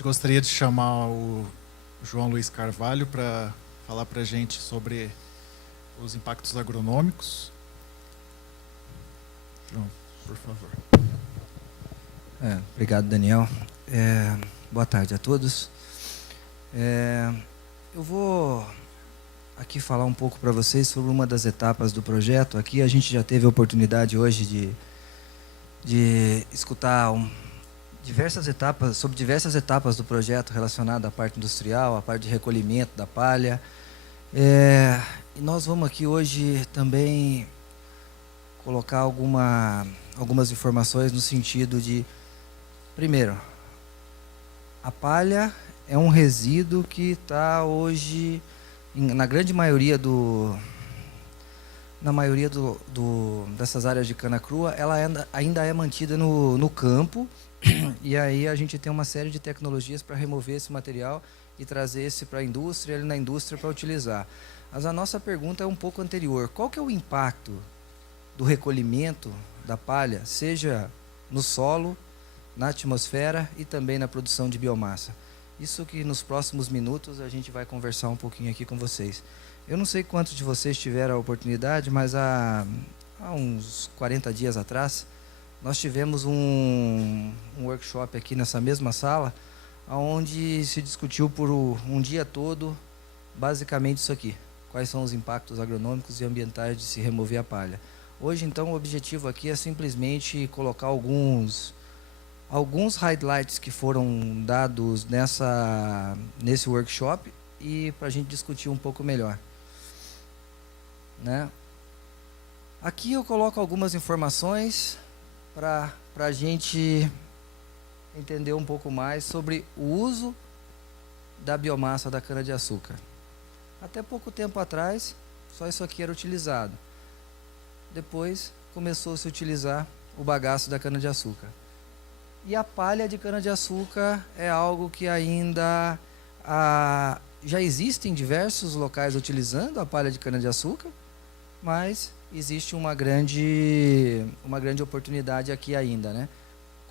gente gostaria de chamar o João Luiz Carvalho para falar para a gente sobre os impactos agronômicos. João, por favor. Obrigado, Daniel. Boa tarde a todos. Eu vou aqui falar um pouco para vocês sobre uma das etapas do projeto. Aqui a gente já teve a oportunidade hoje de escutar diversas etapas do projeto relacionado à parte industrial, à parte de recolhimento da palha. E nós vamos aqui hoje também colocar algumas informações no sentido de, primeiro, a palha é um resíduo que está hoje, na grande maioria dessas áreas de cana crua, ela ainda é mantida no campo, e aí a gente tem uma série de tecnologias para remover esse material e trazer esse para a indústria, ele na indústria para utilizar. Mas a nossa pergunta é um pouco anterior. Qual que é o impacto do recolhimento da palha, seja no solo, na atmosfera e também na produção de biomassa? Isso que nos próximos minutos a gente vai conversar um pouquinho aqui com vocês. Eu não sei quantos de vocês tiveram a oportunidade, mas há uns 40 dias atrás, nós tivemos um workshop aqui nessa mesma sala, onde se discutiu por um dia todo, basicamente isso aqui. Quais são os impactos agronômicos e ambientais de se remover a palha. Hoje, então, o objetivo aqui é simplesmente colocar alguns highlights que foram dados nesse workshop e para a gente discutir um pouco melhor. Né? Aqui eu coloco algumas informações para a gente entender um pouco mais sobre o uso da biomassa da cana-de-açúcar. Até pouco tempo atrás, só isso aqui era utilizado. Depois começou a se utilizar o bagaço da cana-de-açúcar. E a palha de cana-de-açúcar é algo que ainda já existem diversos locais utilizando a palha de cana-de-açúcar, mas existe uma grande oportunidade aqui ainda, né?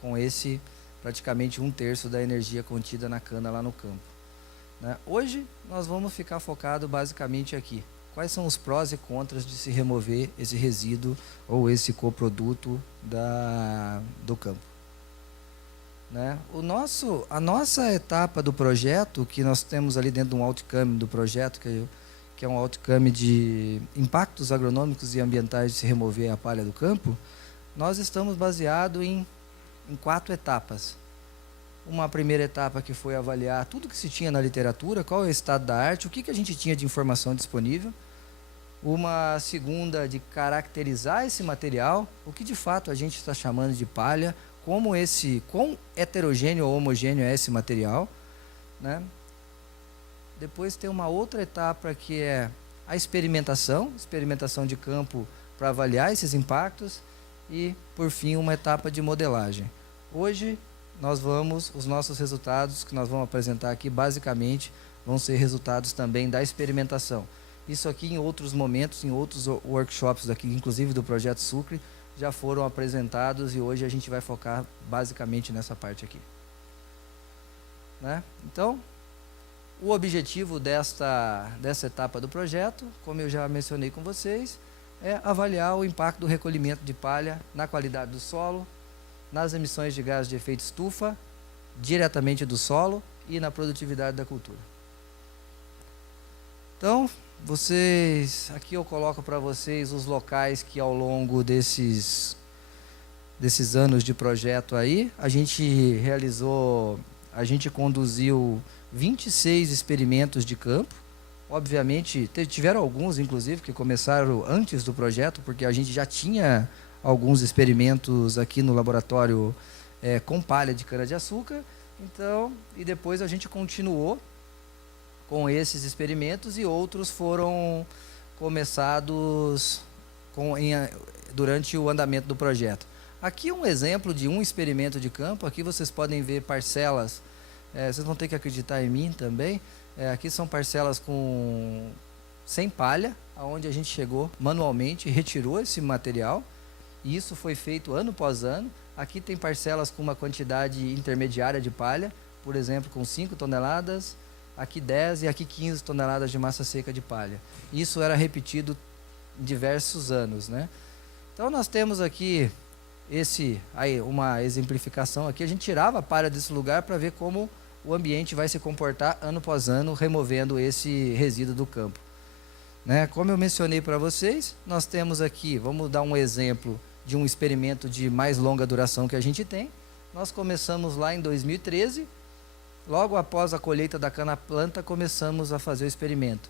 Com esse praticamente 1/3 da energia contida na cana lá no campo. Né? Hoje nós vamos ficar focado basicamente aqui. Quais são os prós e contras de se remover esse resíduo ou esse coproduto do campo? Né? A nossa etapa do projeto, que nós temos ali dentro de um outcome do projeto, que é um outcome de impactos agronômicos e ambientais de se remover a palha do campo, nós estamos baseados em 4 etapas. Uma primeira etapa que foi avaliar tudo que se tinha na literatura, qual é o estado da arte, o que a gente tinha de informação disponível. Uma segunda de caracterizar esse material, o que de fato a gente está chamando de palha, quão heterogêneo ou homogêneo é esse material. Né? Depois tem uma outra etapa que é a experimentação de campo para avaliar esses impactos e, por fim, uma etapa de modelagem. Hoje, os nossos resultados que nós vamos apresentar aqui, basicamente, vão ser resultados também da experimentação. Isso aqui em outros momentos, em outros workshops daqui, inclusive do Projeto Sucre, já foram apresentados e hoje a gente vai focar basicamente nessa parte aqui. Né? Então, o objetivo dessa etapa do projeto, como eu já mencionei com vocês, é avaliar o impacto do recolhimento de palha na qualidade do solo, nas emissões de gases de efeito estufa, diretamente do solo e na produtividade da cultura. Então, aqui eu coloco para vocês os locais que ao longo desses anos de projeto aí, a gente conduziu 26 experimentos de campo. Obviamente, tiveram alguns, inclusive, que começaram antes do projeto, porque a gente já tinha alguns experimentos aqui no laboratório com palha de cana-de-açúcar. Então, e depois a gente continuou com esses experimentos e outros foram começados durante o andamento do projeto. Aqui um exemplo de um experimento de campo. Aqui vocês podem ver parcelas, vocês vão ter que acreditar em mim também. Aqui são parcelas sem palha, onde a gente chegou manualmente e retirou esse material. E isso foi feito ano após ano. Aqui tem parcelas com uma quantidade intermediária de palha, por exemplo, com 5 toneladas, aqui 10 e aqui 15 toneladas de massa seca de palha. Isso era repetido em diversos anos, né? Então nós temos aqui uma exemplificação aqui. A gente tirava a palha desse lugar para ver como o ambiente vai se comportar ano após ano, removendo esse resíduo do campo, né? Como eu mencionei para vocês, nós temos aqui, vamos dar um exemplo de um experimento de mais longa duração que a gente tem. Nós começamos lá em 2013, logo após a colheita da cana-planta, começamos a fazer o experimento.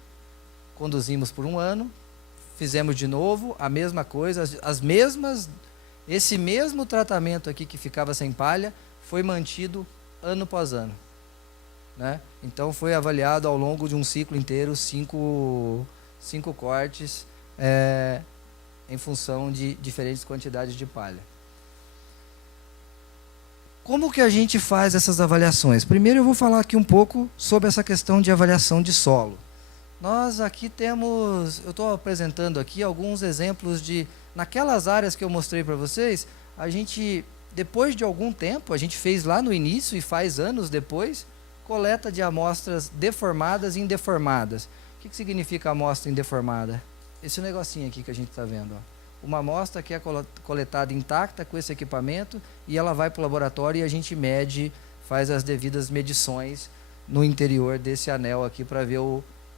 Conduzimos por um ano, fizemos de novo a mesma coisa, esse mesmo tratamento aqui que ficava sem palha, foi mantido ano após ano, né? Então foi avaliado ao longo de um ciclo inteiro, 5 cortes, em função de diferentes quantidades de palha. Como que a gente faz essas avaliações? Primeiro eu vou falar aqui um pouco sobre essa questão de avaliação de solo. Nós aqui temos, eu estou apresentando aqui alguns exemplos naquelas áreas que eu mostrei para vocês, a gente, depois de algum tempo, a gente fez lá no início e faz anos depois, coleta de amostras deformadas e indeformadas. O que significa amostra indeformada? Esse negocinho aqui que a gente está vendo, ó. Uma amostra que é coletada intacta com esse equipamento e ela vai para o laboratório e a gente mede, faz as devidas medições no interior desse anel aqui para ver,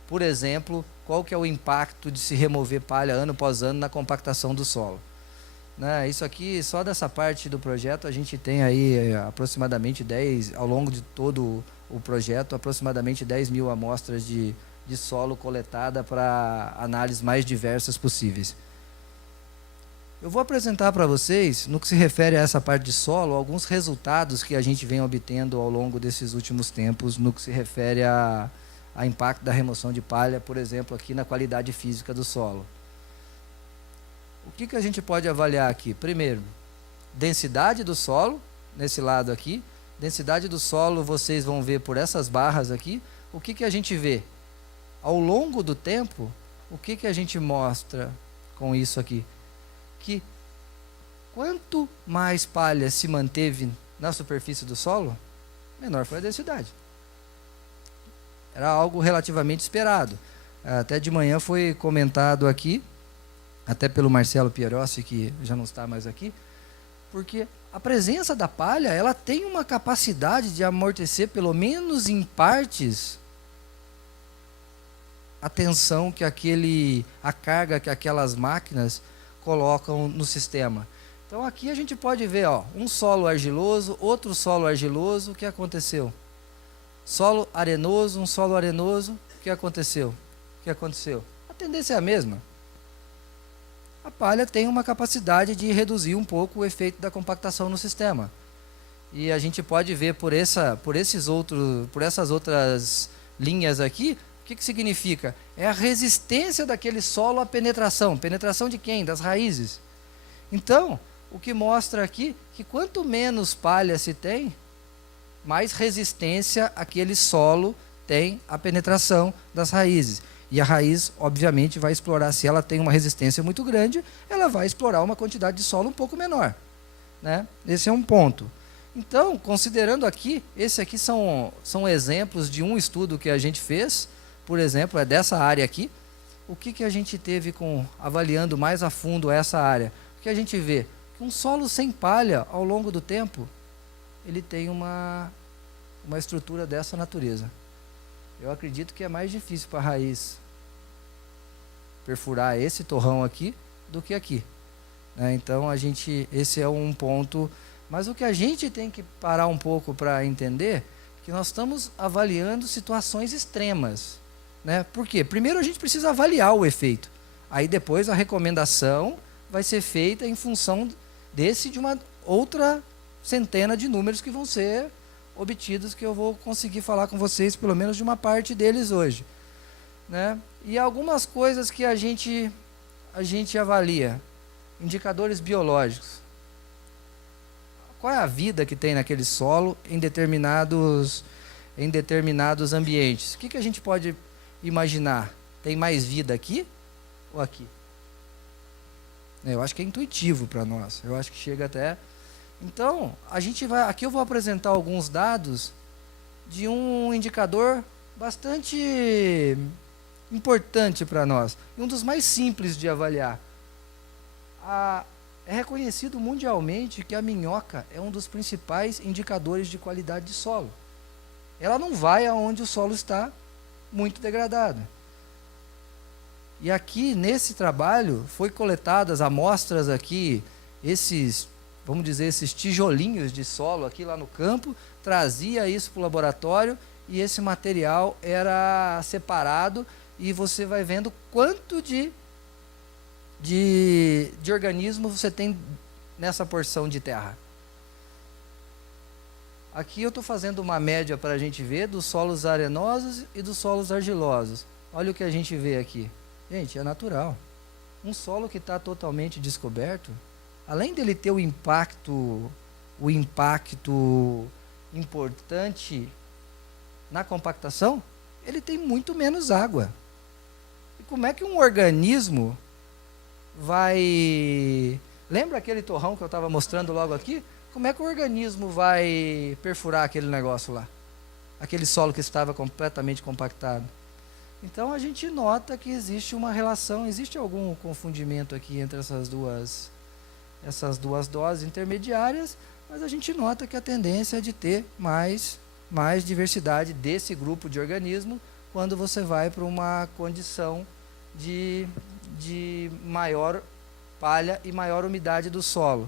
por exemplo, qual que é o impacto de se remover palha ano após ano na compactação do solo, né? Isso aqui, só dessa parte do projeto, a gente tem aí aproximadamente 10, ao longo de todo o projeto, aproximadamente 10 mil amostras de solo coletada para análises mais diversas possíveis. Eu vou apresentar para vocês, no que se refere a essa parte de solo, alguns resultados que a gente vem obtendo ao longo desses últimos tempos, no que se refere a impacto da remoção de palha, por exemplo, aqui na qualidade física do solo. O que a gente pode avaliar aqui? Primeiro, densidade do solo, nesse lado aqui. Densidade do solo, vocês vão ver por essas barras aqui. O que a gente vê? Ao longo do tempo, o que a gente mostra com isso aqui? Que quanto mais palha se manteve na superfície do solo, menor foi a densidade. Era algo relativamente esperado. Até de manhã foi comentado aqui, até pelo Marcelo Pierossi, que já não está mais aqui, porque a presença da palha, ela tem uma capacidade de amortecer, pelo menos em partes, a tensão que a carga que aquelas máquinas colocam no sistema. Então aqui a gente pode ver, ó, um solo argiloso, outro solo argiloso. O que aconteceu? Solo arenoso, um solo arenoso. O que aconteceu? A tendência é a mesma. A palha tem uma capacidade de reduzir um pouco o efeito da compactação no sistema. E a gente pode ver por essas outras linhas aqui. O que significa? É a resistência daquele solo à penetração. Penetração de quem? Das raízes. Então, o que mostra aqui que quanto menos palha se tem, mais resistência aquele solo tem à penetração das raízes. E a raiz, obviamente, vai explorar, se ela tem uma resistência muito grande, ela vai explorar uma quantidade de solo um pouco menor, né? Esse é um ponto. Então, considerando aqui, esse aqui são exemplos de um estudo que a gente fez. Por exemplo, é dessa área aqui. O que a gente teve avaliando mais a fundo essa área? O que a gente vê? Que um solo sem palha, ao longo do tempo, ele tem uma estrutura dessa natureza. Eu acredito que é mais difícil para a raiz perfurar esse torrão aqui do que aqui, né? Então, esse é um ponto. Mas o que a gente tem que parar um pouco para entender é que nós estamos avaliando situações extremas, né? Por quê? Primeiro a gente precisa avaliar o efeito. Aí depois a recomendação vai ser feita em função de uma outra centena de números que vão ser obtidos, que eu vou conseguir falar com vocês pelo menos de uma parte deles hoje, né? E algumas coisas que a gente avalia. Indicadores biológicos. Qual é a vida que tem naquele solo em determinados ambientes? O que a gente pode imaginar? Tem mais vida aqui ou aqui? Eu acho que é intuitivo para nós. Eu acho que chega até... Então, aqui eu vou apresentar alguns dados de um indicador bastante importante para nós, e um dos mais simples de avaliar. É reconhecido mundialmente que a minhoca é um dos principais indicadores de qualidade de solo. Ela não vai aonde o solo está muito degradado. E aqui, nesse trabalho, foi coletadas amostras aqui, vamos dizer, esses tijolinhos de solo aqui lá no campo, trazia isso para o laboratório e esse material era separado e você vai vendo quanto de organismo você tem nessa porção de terra. Aqui eu estou fazendo uma média para a gente ver dos solos arenosos e dos solos argilosos. Olha o que a gente vê aqui. Gente, é natural. Um solo que está totalmente descoberto, além dele ter o impacto importante na compactação, ele tem muito menos água. E como é que um organismo vai... Lembra aquele torrão que eu estava mostrando logo aqui? Como é que o organismo vai perfurar aquele negócio lá? Aquele solo que estava completamente compactado. Então a gente nota que existe uma relação, existe algum confundimento aqui entre essas duas doses intermediárias, mas a gente nota que a tendência é de ter mais diversidade desse grupo de organismo quando você vai para uma condição de maior palha e maior umidade do solo.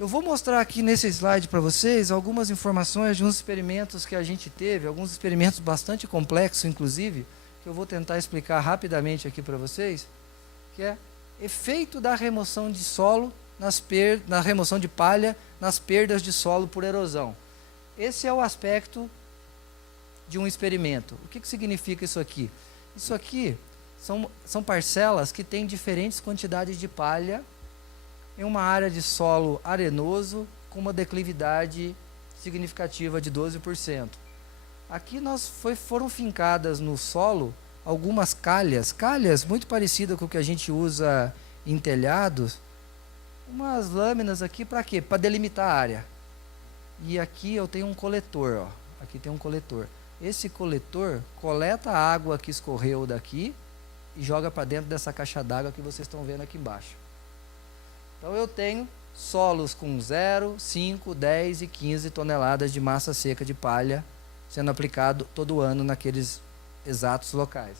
Eu vou mostrar aqui nesse slide para vocês algumas informações de uns experimentos que a gente teve, alguns experimentos bastante complexos, inclusive, que eu vou tentar explicar rapidamente aqui para vocês, que é efeito da remoção de solo, na remoção de palha, nas perdas de solo por erosão. Esse é o aspecto de um experimento. O que significa isso aqui? Isso aqui são parcelas que têm diferentes quantidades de palha em uma área de solo arenoso com uma declividade significativa de 12%. Aqui foram fincadas no solo algumas calhas muito parecidas com o que a gente usa em telhados, umas lâminas aqui para quê? Para delimitar a área. E aqui eu tenho um coletor, ó. Aqui tem um coletor. Esse coletor coleta a água que escorreu daqui e joga para dentro dessa caixa d'água que vocês estão vendo aqui embaixo. Então eu tenho solos com 0, 5, 10 e 15 toneladas de massa seca de palha sendo aplicado todo ano naqueles exatos locais.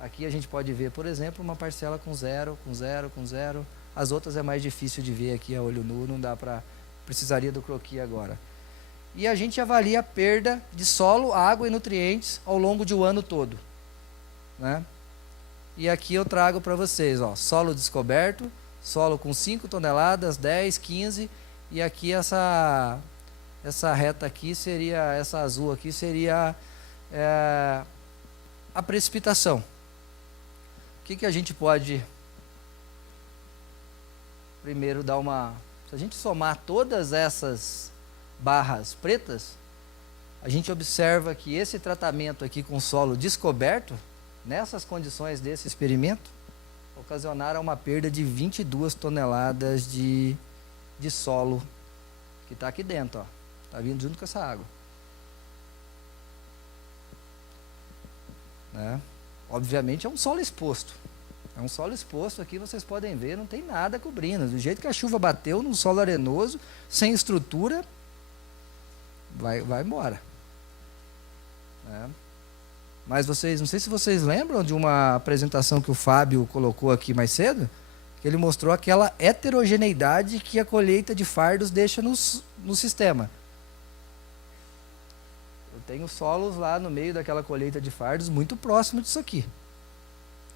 Aqui a gente pode ver, por exemplo, uma parcela com 0, com 0, com 0. As outras é mais difícil de ver aqui a olho nu, não dá para... Precisaria do croquis agora. E a gente avalia a perda de solo, água e nutrientes ao longo de um ano todo, né? E aqui eu trago para vocês, ó, solo descoberto, solo com 5 toneladas, 10, 15, e aqui essa reta aqui seria, essa azul aqui seria a precipitação. O que a gente pode primeiro dar uma... Se a gente somar todas essas barras pretas, a gente observa que esse tratamento aqui com solo descoberto, nessas condições desse experimento, ocasionaram uma perda de 22 toneladas de solo que está aqui dentro, ó. Está vindo junto com essa água. Né? Obviamente é um solo exposto. É um solo exposto aqui, vocês podem ver, não tem nada cobrindo. Do jeito que a chuva bateu num solo arenoso, sem estrutura, vai embora. Né? Mas vocês, não sei se vocês lembram de uma apresentação que o Fábio colocou aqui mais cedo, que ele mostrou aquela heterogeneidade que a colheita de fardos deixa no sistema. Eu tenho solos lá no meio daquela colheita de fardos muito próximo disso aqui.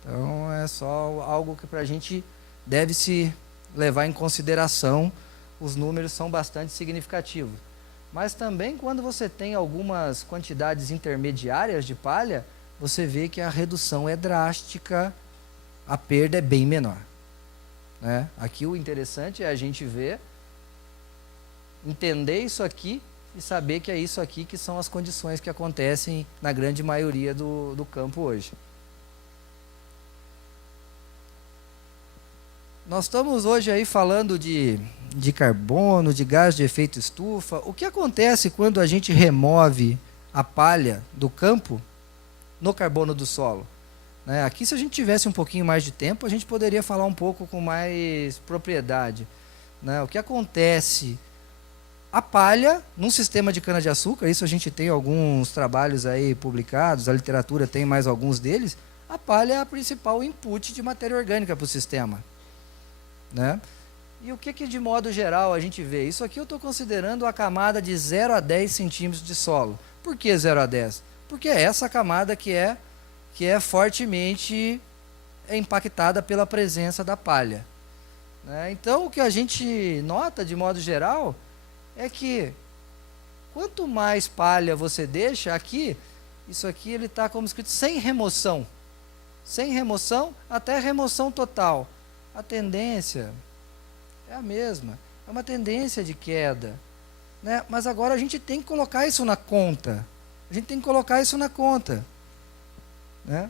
Então é só algo que para a gente deve se levar em consideração. Os números são bastante significativos. Mas também quando você tem algumas quantidades intermediárias de palha, você vê que a redução é drástica, a perda é bem menor. Né? Aqui o interessante é a gente ver, entender isso aqui e saber que é isso aqui que são as condições que acontecem na grande maioria do campo hoje. nós estamos hoje aí falando de carbono, de gás de efeito estufa. O que acontece quando a gente remove a palha do campo no carbono do solo? Né? Aqui, se a gente tivesse um pouquinho mais de tempo, a gente poderia falar um pouco com mais propriedade. Né? O que acontece? A palha, num sistema de cana-de-açúcar, isso a gente tem alguns trabalhos aí publicados, a literatura tem mais alguns deles, a palha é a principal input de matéria orgânica para o sistema. Né? E o que de modo geral a gente vê? Isso aqui eu estou considerando a camada de 0 a 10 centímetros de solo. Por que 0 a 10? Porque é essa camada que é fortemente impactada pela presença da palha. Né? Então, o que a gente nota, de modo geral, é que quanto mais palha você deixa aqui, isso aqui ele está como escrito sem remoção. Sem remoção até remoção total. A tendência é a mesma. É uma tendência de queda. Né? Mas agora a gente tem que colocar isso na conta. A gente tem que colocar isso na conta. Né?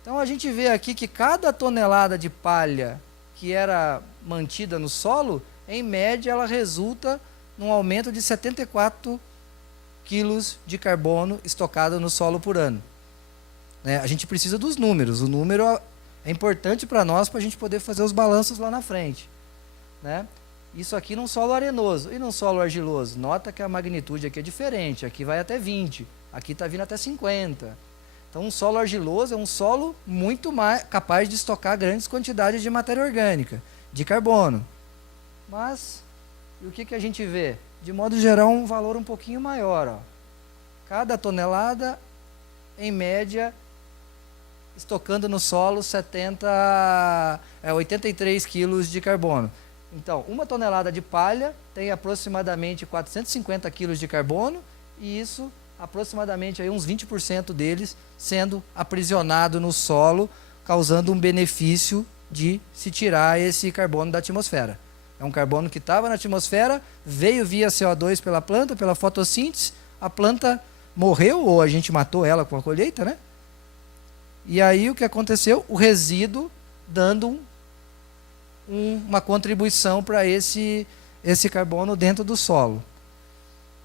Então a gente vê aqui que cada tonelada de palha que era mantida no solo, em média ela resulta num aumento de 74 quilos de carbono estocado no solo por ano. Né? A gente precisa dos números. O número é importante para nós, para a gente poder fazer os balanços lá na frente. Né? Isso aqui num solo arenoso e num solo argiloso. Nota que a magnitude aqui é diferente. Aqui vai até 20. Aqui está vindo até 50. Então, um solo argiloso é um solo muito mais capaz de estocar grandes quantidades de matéria orgânica, de carbono. Mas, e o que a gente vê? De modo geral, um valor um pouquinho maior. Ó. Cada tonelada, em média, estocando no solo 83 quilos de carbono. Então, uma tonelada de palha tem aproximadamente 450 quilos de carbono, e isso, aproximadamente aí uns 20% deles sendo aprisionado no solo, causando um benefício de se tirar esse carbono da atmosfera. É um carbono que estava na atmosfera, veio via CO2 pela planta, pela fotossíntese, a planta morreu, ou a gente matou ela com a colheita, né? E aí o que aconteceu? O resíduo dando uma contribuição para esse carbono dentro do solo.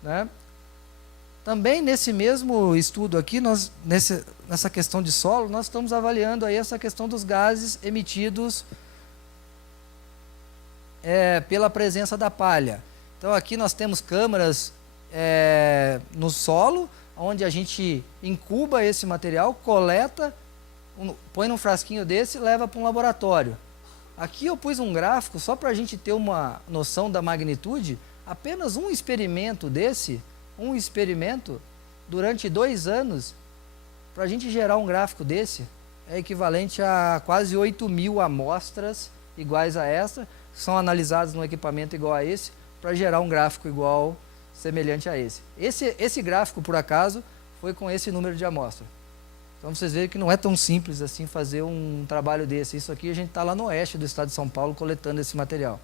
Né? Também nesse mesmo estudo aqui, nessa questão de solo, nós estamos avaliando aí essa questão dos gases emitidos pela presença da palha. Então aqui nós temos câmaras no solo, onde a gente incuba esse material, coleta, põe num frasquinho desse e leva para um laboratório. Aqui eu pus um gráfico só para a gente ter uma noção da magnitude. Apenas um experimento desse, durante 2 anos, para a gente gerar um gráfico desse, é equivalente a quase 8.000 amostras iguais a essa, que são analisadas num equipamento igual a esse, para gerar um gráfico semelhante a esse. Esse gráfico, por acaso, foi com esse número de amostras. Então vocês veem que não é tão simples assim fazer um trabalho desse. Isso aqui a gente está lá no oeste do estado de São Paulo coletando esse material.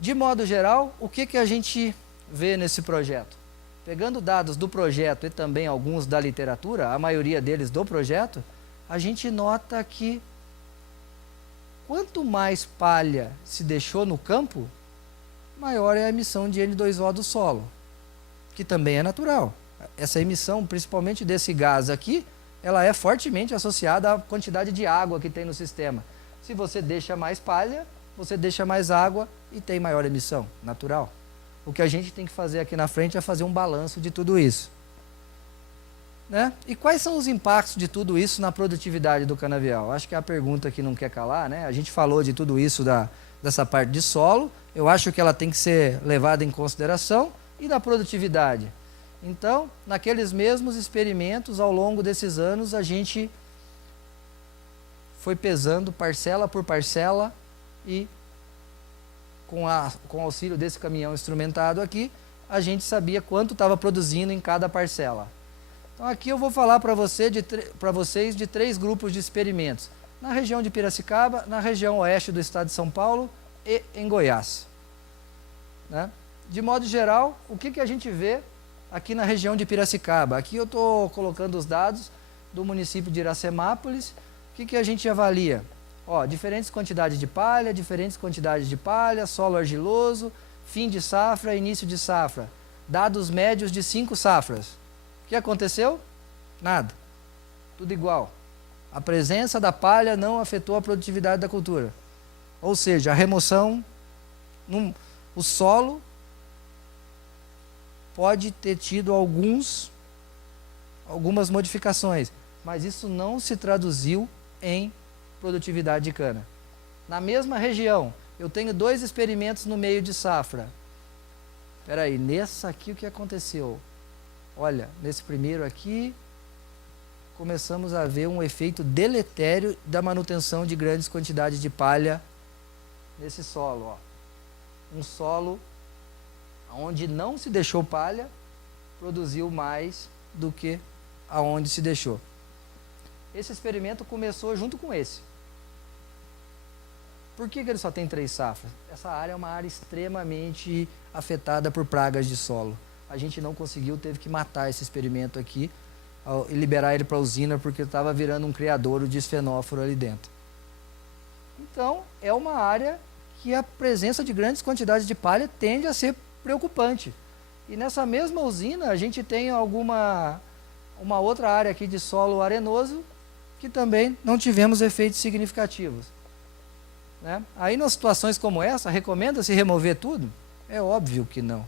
De modo geral, o que a gente vê nesse projeto? Pegando dados do projeto e também alguns da literatura, a maioria deles do projeto, a gente nota que quanto mais palha se deixou no campo, maior é a emissão de N2O do solo, que também é natural. Essa emissão, principalmente desse gás aqui, ela é fortemente associada à quantidade de água que tem no sistema. Se você deixa mais palha, você deixa mais água e tem maior emissão, natural. O que a gente tem que fazer aqui na frente é fazer um balanço de tudo isso. Né? E quais são os impactos de tudo isso na produtividade do canavial? Acho que é a pergunta que não quer calar, né? A gente falou de tudo isso dessa parte de solo, eu acho que ela tem que ser levada em consideração, e da produtividade. Então, naqueles mesmos experimentos, ao longo desses anos, a gente foi pesando parcela por parcela e, com o auxílio desse caminhão instrumentado aqui, a gente sabia quanto estava produzindo em cada parcela. Então, aqui eu vou falar para vocês de 3 grupos de experimentos. Na região de Piracicaba, na região oeste do estado de São Paulo e em Goiás. Né? De modo geral, o que a gente vê aqui na região de Piracicaba? Aqui eu estou colocando os dados do município de Iracemápolis. O que a gente avalia? Ó, diferentes quantidades de palha, solo argiloso, fim de safra, início de safra. Dados médios de 5 safras. O que aconteceu? Nada. Tudo igual. A presença da palha não afetou a produtividade da cultura. Ou seja, a remoção, o solo pode ter tido algumas modificações, mas isso não se traduziu em produtividade de cana. Na mesma região, eu tenho 2 experimentos no meio de safra. Espera aí, nessa aqui o que aconteceu? Olha, nesse primeiro aqui, começamos a ver um efeito deletério da manutenção de grandes quantidades de palha nesse solo. Ó. Um solo onde não se deixou palha, produziu mais do que aonde se deixou. Esse experimento começou junto com esse. Por que ele só tem 3 safras? Essa área é uma área extremamente afetada por pragas de solo. A gente não conseguiu, teve que matar esse experimento aqui e liberar ele para a usina porque estava virando um criadouro de esfenóforo ali dentro. Então, é uma área que a presença de grandes quantidades de palha tende a ser preocupante. E nessa mesma usina, a gente tem uma outra área aqui de solo arenoso que também não tivemos efeitos significativos. Né? Aí, nas situações como essa, recomenda-se remover tudo? É óbvio que não.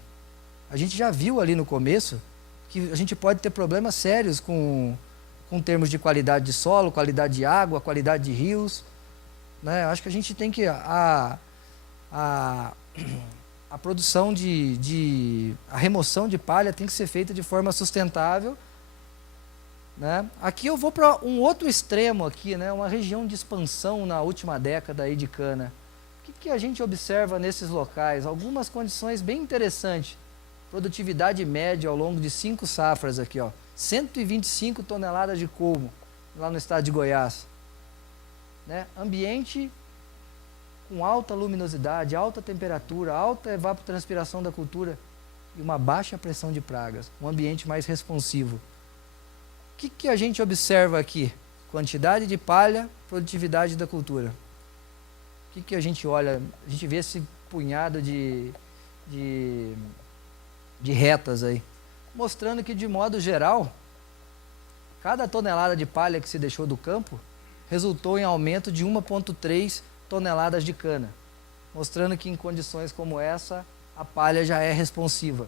A gente já viu ali no começo que a gente pode ter problemas sérios com termos de qualidade de solo, qualidade de água, qualidade de rios. Né? Acho que a gente tem que... A produção a remoção de palha tem que ser feita de forma sustentável. Né? Aqui eu vou para um outro extremo aqui, né? Uma região de expansão na última década aí de cana. O que a gente observa nesses locais? Algumas condições bem interessantes. Produtividade média ao longo de 5 safras aqui, ó. 125 toneladas de colmo lá no estado de Goiás. Né? Ambiente com alta luminosidade, alta temperatura, alta evapotranspiração da cultura e uma baixa pressão de pragas. Um ambiente mais responsivo. O que a gente observa aqui? Quantidade de palha, produtividade da cultura. O que a gente olha? A gente vê esse punhado de retas aí, mostrando que, de modo geral, cada tonelada de palha que se deixou do campo resultou em aumento de 1,3 toneladas de cana, mostrando que em condições como essa, a palha já é responsiva.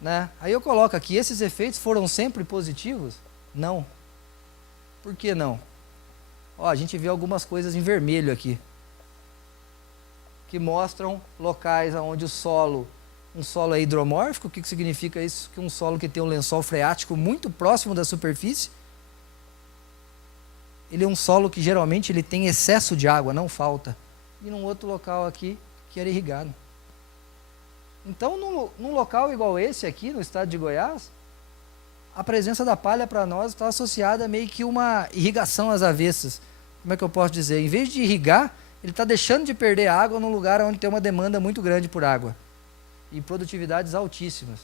Né? Aí eu coloco aqui, esses efeitos foram sempre positivos? Não. Por que não? Ó, a gente vê algumas coisas em vermelho aqui, que mostram locais onde um solo é hidromórfico. O que significa isso? Que um solo que tem um lençol freático muito próximo da superfície, ele é um solo que geralmente ele tem excesso de água, não falta. E num outro local aqui, que era irrigado. Então, num local igual esse aqui, no estado de Goiás, a presença da palha para nós está associada a meio que uma irrigação às avessas. Como é que eu posso dizer? Em vez de irrigar, ele está deixando de perder água num lugar onde tem uma demanda muito grande por água. E produtividades altíssimas.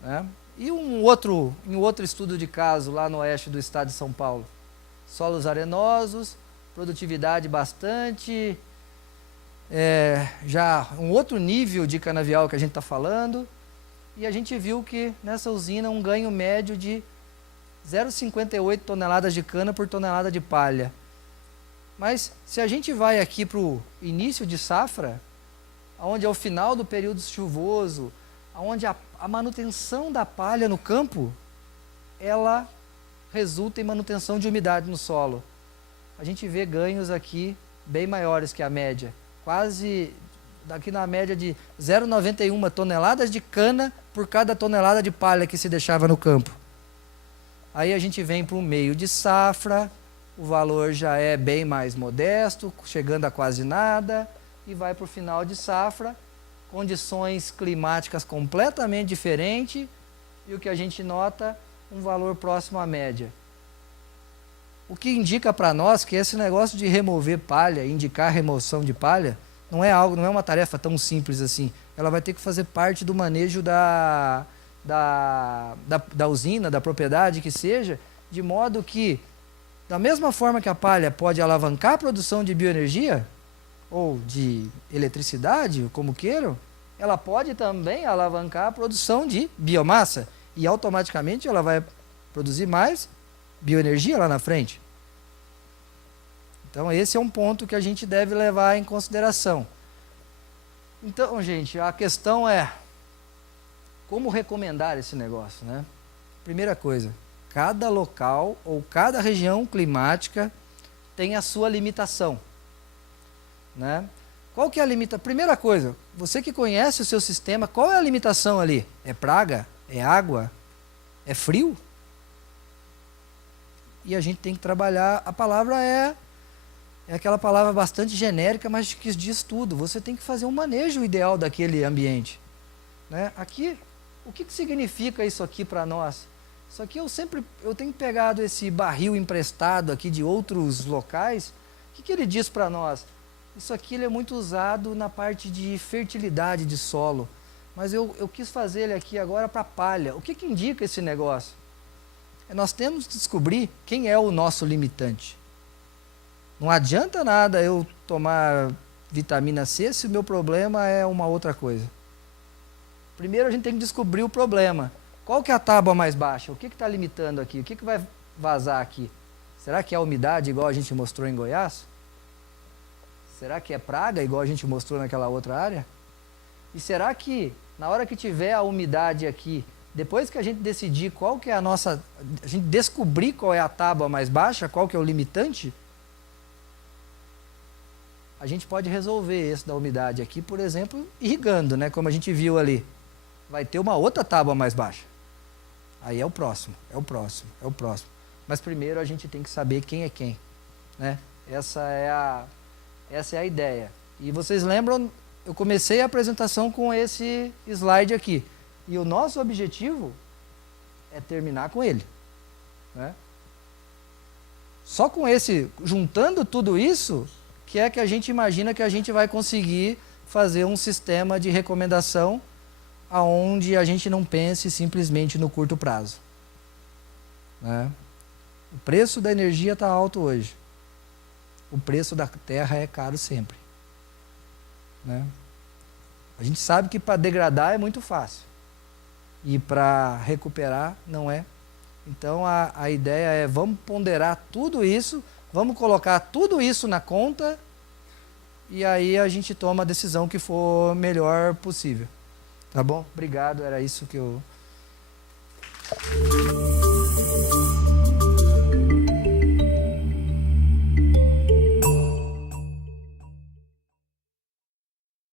Né? E em outro estudo de caso, lá no oeste do estado de São Paulo. Solos arenosos, produtividade bastante... já um outro nível de canavial que a gente está falando, e a gente viu que nessa usina um ganho médio de 0,58 toneladas de cana por tonelada de palha. Mas se a gente vai aqui para o início de safra, onde é o final do período chuvoso, onde a manutenção da palha no campo, ela resulta em manutenção de umidade no solo. A gente vê ganhos aqui bem maiores que a média. Quase, daqui na média de 0,91 toneladas de cana por cada tonelada de palha que se deixava no campo. Aí a gente vem para o meio de safra, o valor já é bem mais modesto, chegando a quase nada, e vai para o final de safra, condições climáticas completamente diferentes, e o que a gente nota, um valor próximo à média. O que indica para nós que esse negócio de remover palha, indicar remoção de palha, não é uma tarefa tão simples assim. Ela vai ter que fazer parte do manejo da usina, da propriedade que seja, de modo que Da mesma forma que a palha pode alavancar a produção de bioenergia, ou de eletricidade, como queiram, ela pode também alavancar a produção de biomassa. E automaticamente ela vai produzir mais bioenergia lá na frente. Então esse é um ponto que a gente deve levar em consideração. Então, gente, a questão é como recomendar esse negócio, né? Primeira coisa, cada local ou cada região climática tem a sua limitação, né? Qual que é a limitação? Primeira coisa, você que conhece o seu sistema, qual é a limitação ali? É praga? É água? É frio? E a gente tem que trabalhar, a palavra é aquela palavra bastante genérica, mas que diz tudo. Você tem que fazer um manejo ideal daquele ambiente, né? Aqui, o que significa isso aqui para nós? Isso aqui eu tenho pegado esse barril emprestado aqui de outros locais. O que ele diz para nós? Isso aqui ele é muito usado na parte de fertilidade de solo, mas eu quis fazer ele aqui agora para palha. O que indica esse negócio? Nós temos que descobrir quem é o nosso limitante. Não adianta nada eu tomar vitamina C se o meu problema é uma outra coisa. Primeiro a gente tem que descobrir o problema. Qual que é a tábua mais baixa? O que está limitando aqui? O que vai vazar aqui? Será que é a umidade igual a gente mostrou em Goiás? Será que é praga igual a gente mostrou naquela outra área? E será que na hora que tiver a umidade aqui, depois que a gente decidir qual que é a gente descobrir qual é a tábua mais baixa, qual que é o limitante, a gente pode resolver esse da umidade aqui, por exemplo, irrigando, né? Como a gente viu ali. Vai ter uma outra tábua mais baixa. Aí é o próximo. Mas primeiro a gente tem que saber quem é quem, né? Essa é a ideia. E vocês lembram, eu comecei a apresentação com esse slide aqui. E o nosso objetivo é terminar com ele, né? Só com juntando tudo isso, que é que a gente imagina que a gente vai conseguir fazer um sistema de recomendação aonde a gente não pense simplesmente no curto prazo, né? O preço da energia está alto hoje. O preço da terra é caro sempre, né? A gente sabe que para degradar é muito fácil e para recuperar não é. Então a ideia é vamos ponderar tudo isso, vamos colocar tudo isso na conta e aí a gente toma a decisão que for melhor possível. Tá bom? Obrigado, era isso que eu